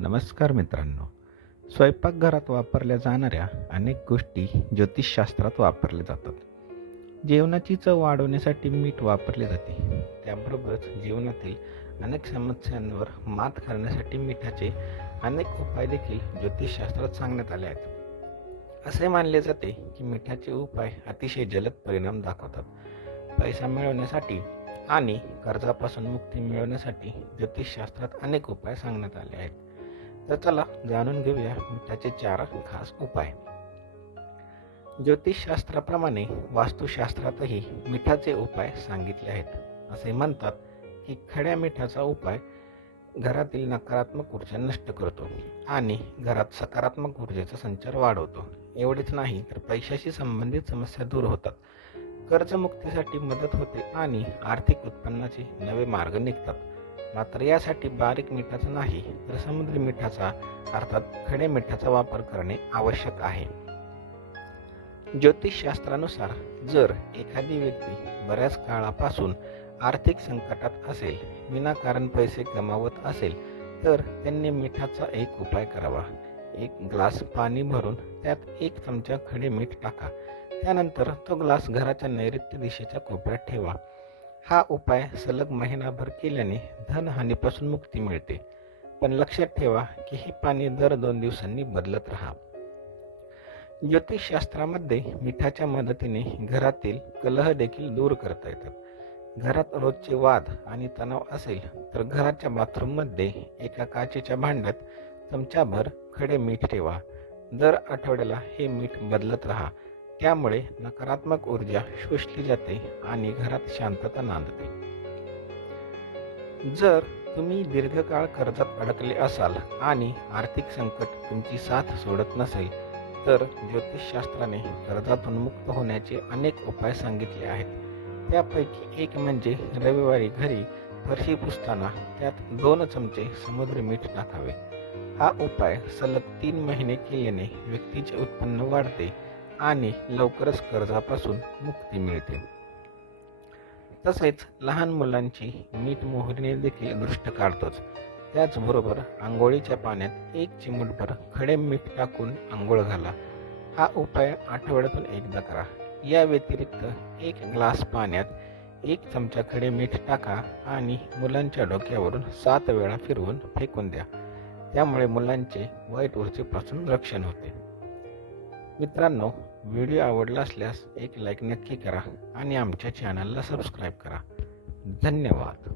नमस्कार मित्रांनो. स्वयंपाकघरात वापरल्या जाणाऱ्या अनेक गोष्टी ज्योतिषशास्त्रात वापरल्या जातात. जेवणाची चव वाढवण्यासाठी मीठ वापरले जाते. त्याबरोबरच जीवनातील अनेक समस्यांवर मात करण्यासाठी मिठाचे अनेक उपाय देखील ज्योतिषशास्त्रात सांगण्यात आले आहेत. असे मानले जाते की मिठाचे उपाय अतिशय जलद परिणाम दाखवतात. पैसा मिळवण्यासाठी आणि कर्जापासून मुक्ती मिळवण्यासाठी ज्योतिषशास्त्रात अनेक उपाय सांगण्यात आले आहेत. तर चला जाणून घेऊया मिठाचे चार खास उपाय. ज्योतिषशास्त्राप्रमाणे वास्तुशास्त्रातही मिठाचे उपाय सांगितले आहेत. असे म्हणतात की खड्या मिठाचा उपाय घरातील नकारात्मक ऊर्जा नष्ट करतो आणि घरात सकारात्मक ऊर्जेचा संचार वाढवतो. एवढेच नाही तर पैशाशी संबंधित समस्या दूर होतात. कर्जमुक्तीसाठी मदत होते आणि आर्थिक उत्पन्नाचे नवे मार्ग निघतात. मात्र यासाठी बारीक मिठाचा नाही तर समुद्री मिठाचा अर्थात खडे मिठाचा वापर करणे आवश्यक आहे. ज्योतिषशास्त्रानुसार जर एखादी व्यक्ती बऱ्याच काळापासून आर्थिक संकटात असेल विनाकारण पैसे कमावत असेल तर त्यांनी मिठाचा एक उपाय करावा. एक ग्लास पाणी भरून त्यात एक चमचा खडे मीठ टाका. त्यानंतर तो ग्लास घराच्या नैऋत्य दिशेच्या कोपऱ्यात ठेवा. हा उपाय सलग महिनाभर केल्याने धनहानीपासून मुक्ती मिळते. पण लक्षात ठेवा की हे पाणी दर दोन दिवसांनी बदलत राहा. ज्योतिषशास्त्रामध्ये मिठाच्या मदतीने घरातील कलह देखील दूर करता येतात. घरात रोजचे वाद आणि तणाव असेल तर घराच्या बाथरूममध्ये एका काचेच्या भांड्यात चमचाभर खडे मीठ ठेवा. दर आठवड्याला हे मीठ बदलत राहा. त्यामुळे नकारात्मक ऊर्जा शोषली जाते आणि घरात शांतता नांदते. जर तुम्ही दीर्घकाळ कर्जात अडकले असाल आणि आर्थिक संकट तुमची साथ सोडत नसेल तर ज्योतिषशास्त्राने कर्जातून मुक्त होण्याचे अनेक उपाय सांगितले आहेत. त्यापैकी एक म्हणजे रविवारी घरी फरशी पुसताना त्यात दोन चमचे समुद्र मीठ टाकावे. हा उपाय सलग तीन महिने केल्याने व्यक्तीचे उत्पन्न वाढते आणि लवकरच कर्जापासून मुक्ती मिळते. तसेच लहान मुलांची मीठ मोहरीने देखील दृष्ट काढतोच. त्याचबरोबर आंघोळीच्या पाण्यात एक चिमूटभर खडे मीठ टाकून आंघोळ घाला. हा उपाय आठवड्यातून एकदा करा. या व्यतिरिक्त एक ग्लास पाण्यात एक चमचा खडे मीठ टाका आणि मुलांच्या डोक्यावरून सात वेळा फिरवून फेकून द्या. त्यामुळे मुलांचे वाईट ऊर्जेपासून रक्षण होते. मित्रांनो व्हिडिओ आवडला असल्यास एक लाईक नक्की करा आणि आमच्या चॅनलला सबस्क्राईब करा. धन्यवाद.